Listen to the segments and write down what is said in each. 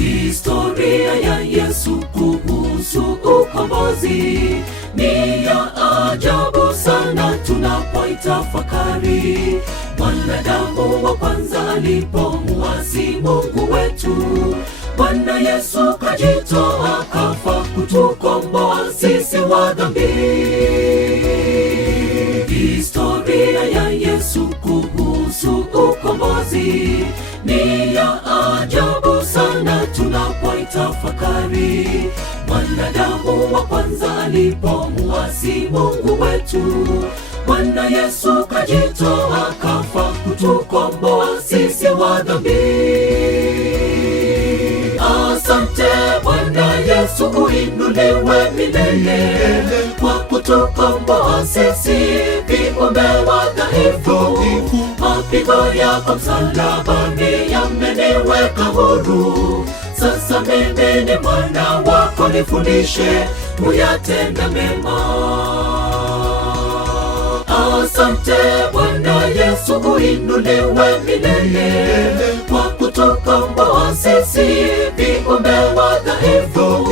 Historia ya Yesu kuhusu ukombozi ni ya ajabu sana tunapoitafakari. Mwanadamu wa kwanza alipomuasi Mungu wetu, Bwana Yesu kajitoa kafa kutukomboa sisi wa dhambi. Historia ya Yesu kuhusu ukombozi ni ya ajabu sana tunapoitafakari. Mwanadamu wa kwanza alipomuasi Mungu wetu, Bwana Yesu kajitoa kafa kutukomboa sisi wa dhambi. Asante Bwana Yesu, uinuliwe milele kwa kutukomboa sisi viumbe wadhaifu. Mapigo yako msalabani yameniweka huru. Sasa mimi ni mwana wako, nifundishe kuyatenda mema. Asante Bwana Yesu, uinuliwe milele kwa kutukomboa sisi viumbe wadhaifu.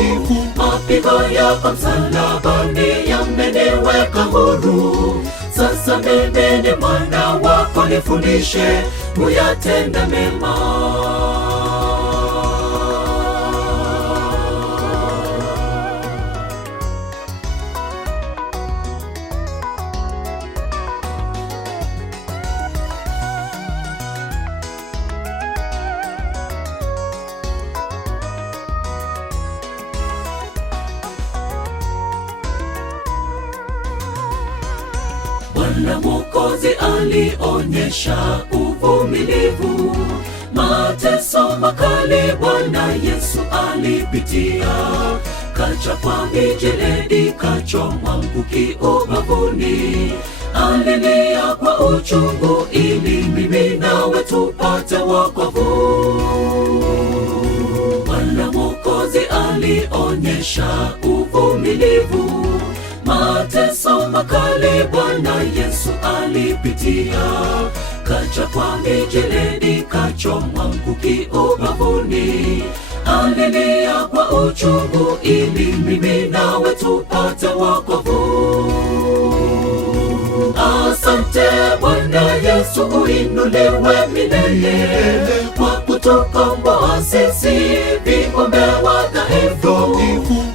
Mapigo yako msalabani yameniweka huru. Sasa mimi ni mwana wako, nifundishe kuyatenda mema. Bwana Mwokozi alionyesha uvumilivu, mateso makali Bwana Yesu alipitia. Kachapwa mijeledi, kachomwa mkuki ubavuni, alilia kwa uchungu ili mimi nawe tupate wokovu. Bwana Mwokozi alionyesha uvumilivu, mateso makali Bwana Yesu alipitia. Kachapwa mijeledi, kachomwa mkuki ubavuni, alilia kwa uchungu ili mimi nawe tupate wokovu. Asante Bwana Yesu, uinuliwe milele kwa kutukomboa sisi viumbe wadhaifu.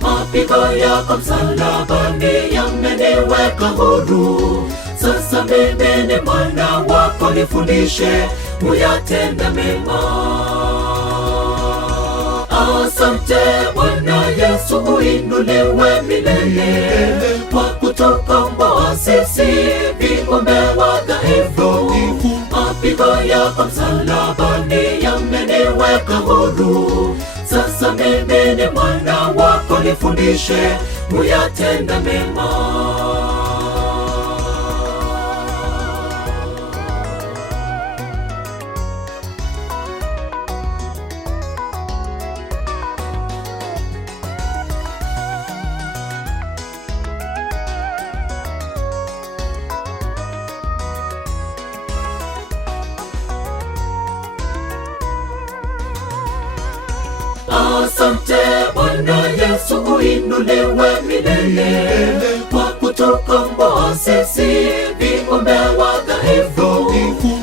Mapigo yako msalabani yameniweka huru. Sasa mimi ni mwana wako, nifundishe kuyatenda mema. Asante Bwana Yesu, uinuliwe milele kwa kutukomboa sisi viumbe wadhaifu. Mapigo yako msalabani yameniweka huru. Sasa mimi ni mwana wako, nifundishe kuyatenda mema. Asante Bwana Yesu, uinuliwe milele kwa kutukomboa sisi viumbe wadhaifu.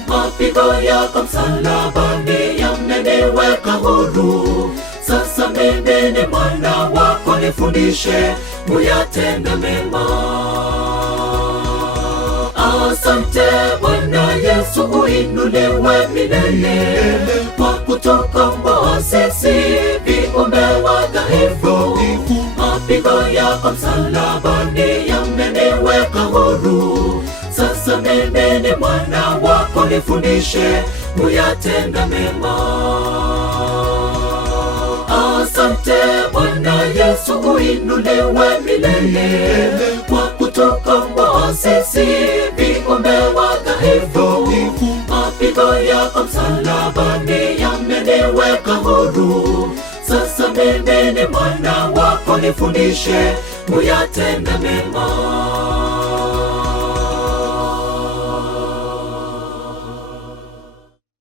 Mapigo yako msalabani yameniweka huru. Sasa mimi ni mwana wako, nifundishe kuyatenda mema. Asante Bwana Yesu, uinuliwe milele kwa kutukomboa sisi viumbe wadhaifu. Mapigo yako msalabani yameniweka huru. Sasa mimi ni mwana wako, nifundishe kuyatenda mema. Asante Bwana Yesu, uinuliwe milele kwa kutukomboa sisi viumbe wadhaifu. Mapigo yako msalabani yameniweka huru. Sasa mimi ni mwana wako, nifundishe kuyatenda mema.